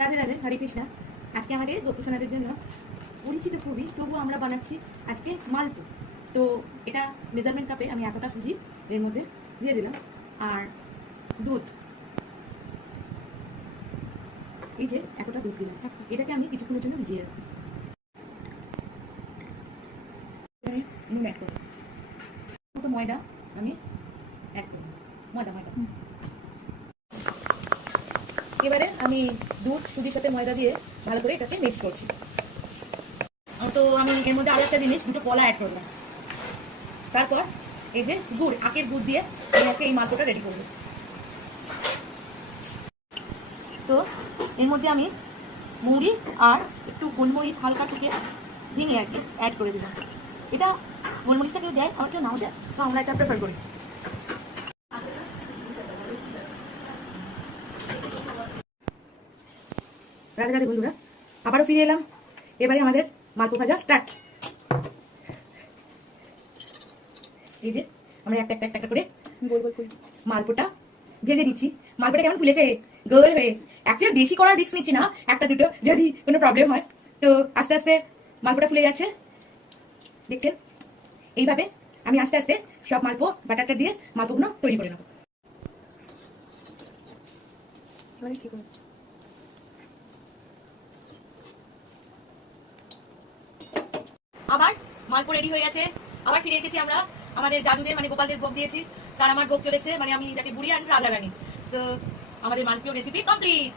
রাধে রাধে, হরে কৃষ্ণা। আজকে আমাদের গোপুসোনাদের জন্য পরিচিত খুবই, তবুও আমরা বানাচ্ছি আজকে মালপো। তো এটা মেজারমেন্ট কাপে আমি এতটা সুজি এর মধ্যে দিয়ে দিলাম, আর দুধ, এই যে এতটা দুধ দিলাম। এটাকে আমি কিছুক্ষণের জন্য ভিজিয়ে রাখবো। আমি নুন অ্যাড করবো, মতো ময়দা আমি অ্যাড করবো, ময়দা। এবারে আমি দুধ সুজির সাথে ময়দা দিয়ে ভালো করে এটাকে মিক্স করছি। তো আমি এর মধ্যে আরো একটা জিনিস, দুটো কলা অ্যাড করলাম। তারপর এই যে গুড়, আখের গুড় দিয়ে আমি আজকে এই মালপোটা রেডি করবো। তো এর মধ্যে আমি মুড়ি আর একটু গোলমরিচ হালকা থেকে ভেঙে আর কি অ্যাড করে দিলাম। এটা গোলমরিচটা কেউ দেয়, আমার কেউ নাও দেয়, তো আমরা এটা প্রেফার করি। রাধে রাধে বন্ধুরা, আবারও ফিরে এলাম। এবারে আমাদের মালপো ভাজা স্টার্ট। এই যে আমরা একটা একটা একটা করে গোল গোল করে মালপোটা ভেজে দিচ্ছি। মালপোটা কেমন ফুলেছে গোল হয়ে। অ্যাকচুয়ালি বেশি করার রিস্ক নিচ্ছি না, একটা দুটো যদি কোনো প্রবলেম হয়। তো আস্তে আস্তে মালপোটা ফুলে যাচ্ছে, দেখছেন। এইভাবে আমি আস্তে আস্তে সব মালপো বাটারটা দিয়ে মালপোগুলো তৈরি করে নেবো। আবার মালপো রেডি হয়ে গেছে। আবার ফিরে এসেছি আমরা আমাদের জাদুদের, মানে গোপালদের ভোগ দিয়েছি। তার আমার ভোগ চলেছে, মানে আমি যাকে বুড়ি আর রাজা রানী। তো আমাদের মালপো রেসিপি কমপ্লিট।